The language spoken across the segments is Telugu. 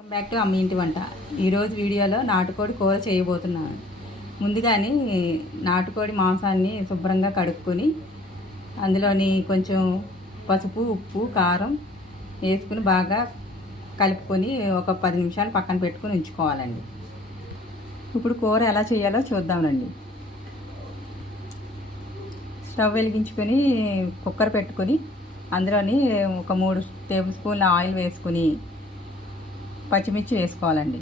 వెల్కమ్ బ్యాక్ టు అమ్మ ఇంటి వంట. ఈరోజు వీడియోలో నాటుకోడి కూర చేయబోతున్నాను. ముందుగానే నాటుకోడి మాంసాన్ని శుభ్రంగా కడుక్కొని అందులోని కొంచెం పసుపు ఉప్పు కారం వేసుకుని బాగా కలుపుకొని ఒక పది నిమిషాలు పక్కన పెట్టుకొని ఉంచుకోవాలండి. ఇప్పుడు కూర ఎలా చేయాలో చూద్దామండి. స్టవ్ వెలిగించుకొని కుక్కర్ పెట్టుకొని అందులోని ఒక మూడు టేబుల్ స్పూన్ల ఆయిల్ వేసుకుని పచ్చిమిర్చి వేసుకోవాలండి.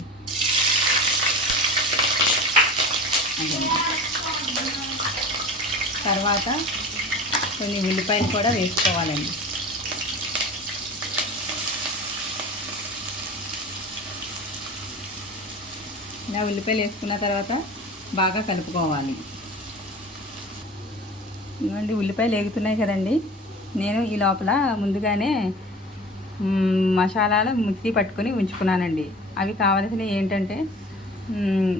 తర్వాత కొన్ని ఉల్లిపాయలు కూడా వేసుకోవాలండి. ఇలా ఉల్లిపాయలు వేసుకున్న తర్వాత బాగా కలుపుకోవాలి. ఇవ్వండి ఉల్లిపాయలు వేగుతున్నాయి కదండి. నేను ఈ లోపల ముందుగానే మసాలాలు మిక్సీ పట్టుకొని ఉంచుకున్నానండి. అవి కావలసినవి ఏంటంటే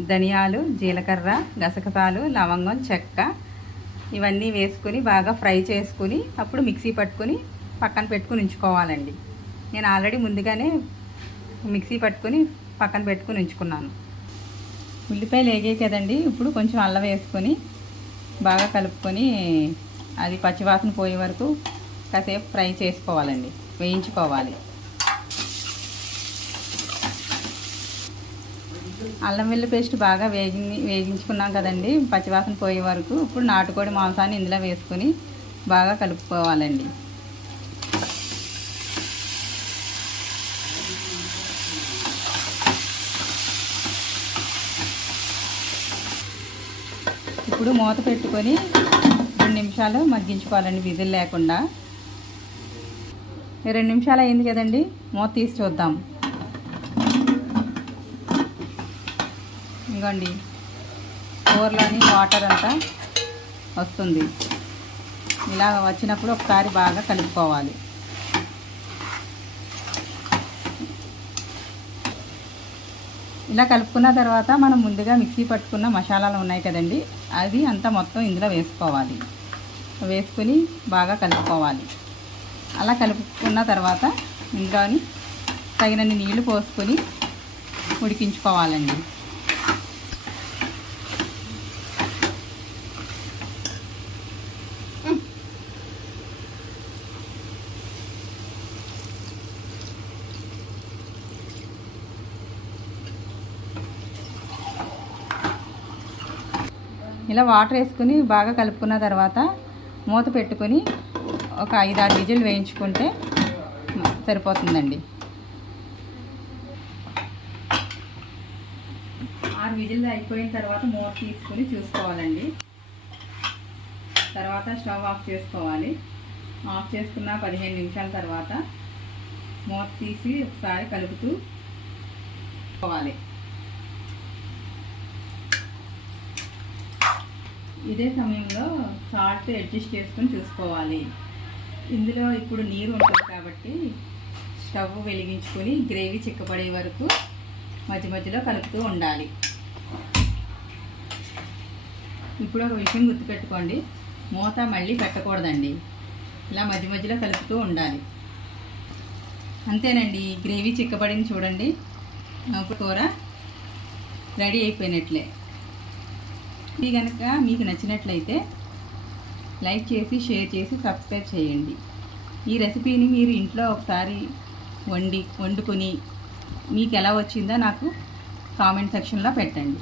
ధనియాలు జీలకర్ర గసగసాలు లవంగం చెక్క ఇవన్నీ వేసుకొని బాగా ఫ్రై చేసుకుని అప్పుడు మిక్సీ పట్టుకొని పక్కన పెట్టుకుని ఉంచుకోవాలండి. నేను ఆల్రెడీ ముందుగానే మిక్సీ పట్టుకొని పక్కన పెట్టుకుని ఉంచుకున్నాను. ఉల్లిపాయలు వేగాయి కదండి ఇప్పుడు కొంచెం అల్లం వేసుకొని బాగా కలుపుకొని అది పచ్చివాసన పోయే వరకు కాసేపు ఫ్రై చేసుకోవాలండి. వేయించుకోవాలి. అల్లం వెల్లి పేస్ట్ బాగా వేగి వేగించుకున్నాం కదండి. పచ్చివాసన పోయే వరకు ఇప్పుడు నాటుకోడి మాంసాన్ని ఇందులో వేసుకొని బాగా కలుపుకోవాలండి. ఇప్పుడు మూత పెట్టుకొని రెండు నిమిషాలు మగ్గించుకోవాలండి. విజులు లేకుండా రెండు నిమిషాలు అయింది కదండి మూత తీసి చూద్దాం. ఇంకోండి కూరలోని వాటర్ అంతా వస్తుంది. ఇలా వచ్చినప్పుడు ఒకసారి బాగా కలుపుకోవాలి. ఇలా కలుపుకున్న తర్వాత మనం ముందుగా మిక్సీ పట్టుకున్న మసాలాలు ఉన్నాయి కదండి అది అంతా మొత్తం ఇందులో వేసుకోవాలి. వేసుకుని బాగా కలుపుకోవాలి. అలా కలుపుకున్న తర్వాత ఇందులోని తగినన్ని నీళ్ళు పోసుకొని ఉడికించుకోవాలండి. ఇలా వాటర్ వేసుకుని బాగా కలుపుకున్న తర్వాత మూత పెట్టుకొని ఒక ఐదు ఆరు విజిల్ వేయించుకుంటే సరిపోతుందండి. ఆరు విజిల్ అయిపోయిన తర్వాత మూత తీసుకొని చూసుకోవాలండి. తర్వాత స్టవ్ ఆఫ్ చేసుకోవాలి. ఆఫ్ చేసుకున్న పదిహేను నిమిషాల తర్వాత మూత తీసి ఒకసారి కలుపుతూ పోవాలి. ఇదే సమయంలో సాల్ట్ అడ్జస్ట్ చేసుకొని చూసుకోవాలి. ఇందులో ఇప్పుడు నీరు ఉంటుంది కాబట్టి స్టవ్ వెలిగించుకొని గ్రేవీ చిక్కపడే వరకు మధ్య మధ్యలో కలుపుతూ ఉండాలి. ఇప్పుడు ఒక విషయం గుర్తుపెట్టుకోండి. మూత మళ్ళీ పెట్టకూడదండి. ఇలా మధ్య మధ్యలో కలుపుతూ ఉండాలి. అంతేనండి గ్రేవీ చిక్కబడింది చూడండి. కూర రెడీ అయిపోయినట్లే. ఇది కనుక మీకు నచ్చినట్లయితే లైక్ చేసి షేర్ చేసి సబ్స్క్రైబ్ చేయండి. ఈ రెసిపీని మీరు ఇంట్లో ఒకసారి వండి వండుకొని మీకు ఎలా వచ్చిందో నాకు కామెంట్ సెక్షన్లో పెట్టండి.